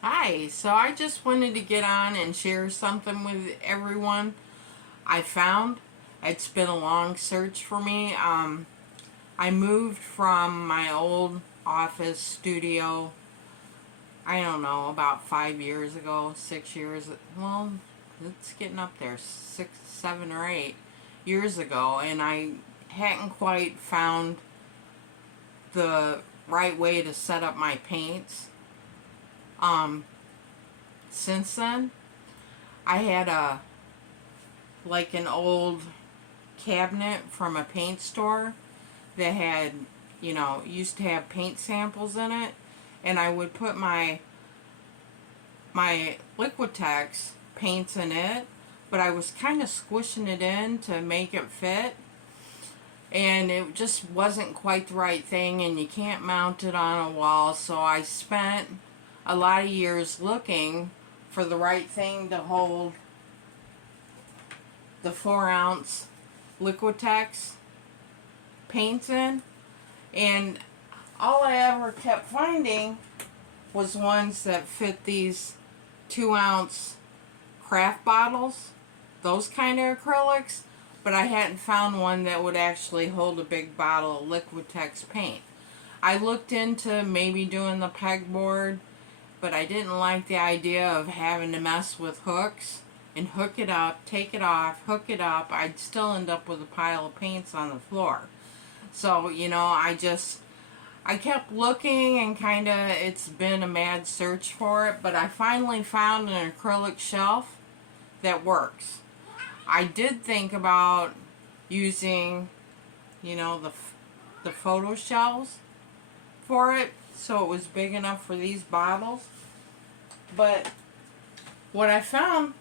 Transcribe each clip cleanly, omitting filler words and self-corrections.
Hi, so I just wanted to get on and share something with everyone I found. It's been a long search for me. I moved from my old office studio, I don't know, about 5 years ago, 6 years, well, it's getting up there, 6, 7 or 8 years ago, and I hadn't quite found the right way to set up my paints. Um, since then, I had an old cabinet from a paint store that had, used to have paint samples in it, and I would put my Liquitex paints in it, but I was kind of squishing it in to make it fit, and it just wasn't quite the right thing, and you can't mount it on a wall. So I spent a lot of years looking for the right thing to hold the 4-ounce Liquitex paints in, and all I ever kept finding was ones that fit these 2-ounce craft bottles, those kind of acrylics, but I hadn't found one that would actually hold a big bottle of Liquitex paint. I looked into maybe doing the pegboard, but I didn't like the idea of having to mess with hooks and hook it up, take it off, hook it up. I'd still end up with a pile of paints on the floor. So, I kept looking, and it's been a mad search for it, but I finally found an acrylic shelf that works. I did think about using, the photo shelves for it, so it was big enough for these bottles. But what I found,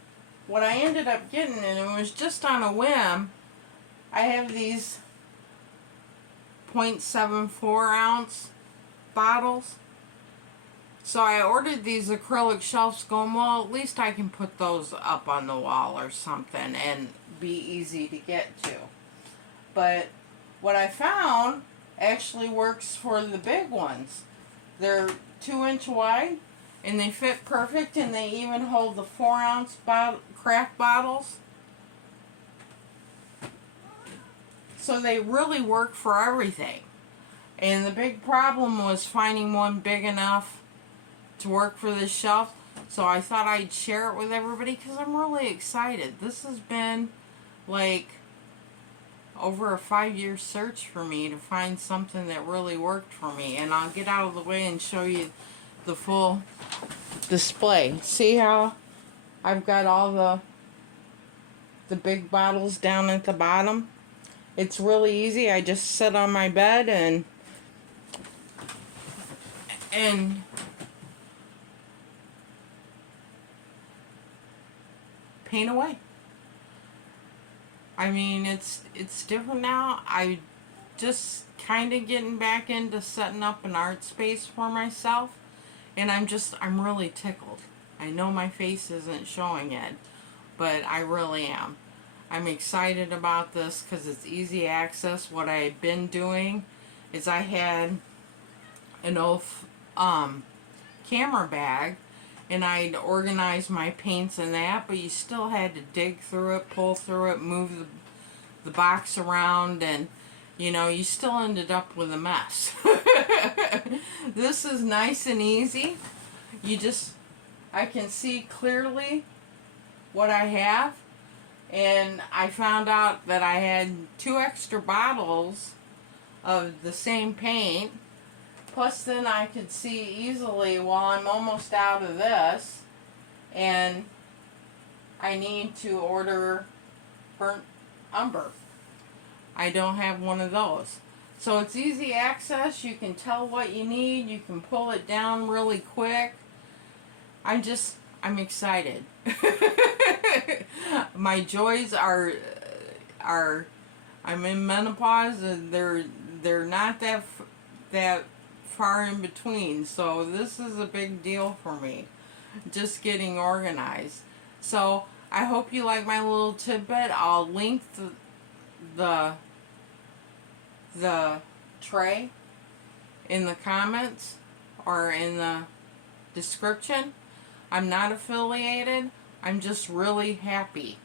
what I ended up getting, and it was just on a whim, I have these 0.74 ounce bottles. So I ordered these acrylic shelves going, well, at least I can put those up on the wall or something and be easy to get to. But what I found actually works for the big ones. They're 2-inch wide, and they fit perfect, and they even hold the 4-ounce craft bottles. So they really work for everything. And the big problem was finding one big enough to work for this shelf. So I thought I'd share it with everybody because I'm really excited. This has been like over a 5-year search for me to find something that really worked for me. And I'll get out of the way and show you the full display. See how I've got all the big bottles down at the bottom? It's really easy. I just sit on my bed and paint away. I mean, it's different now. I just kind of getting back into setting up an art space for myself, and I'm really tickled. I know my face isn't showing it, but I really am. I'm excited about this because it's easy access. What I've been doing is I had an old camera bag, and I'd organize my paints in that, but you still had to dig through it, pull through it, move the box around, and you still ended up with a mess. This is nice and easy. I can see clearly what I have, and I found out that I had 2 extra bottles of the same paint. Plus, then I could see easily, well, I'm almost out of this, and I need to order burnt umber. I don't have one of those. So it's easy access. You can tell what you need. You can pull it down really quick. I'm excited. My joys are I'm in menopause, and they're not that far in between, so this is a big deal for me, just getting organized. So I hope you like my little tidbit. I'll link the tray in the comments or in the description. I'm not affiliated. I'm just really happy.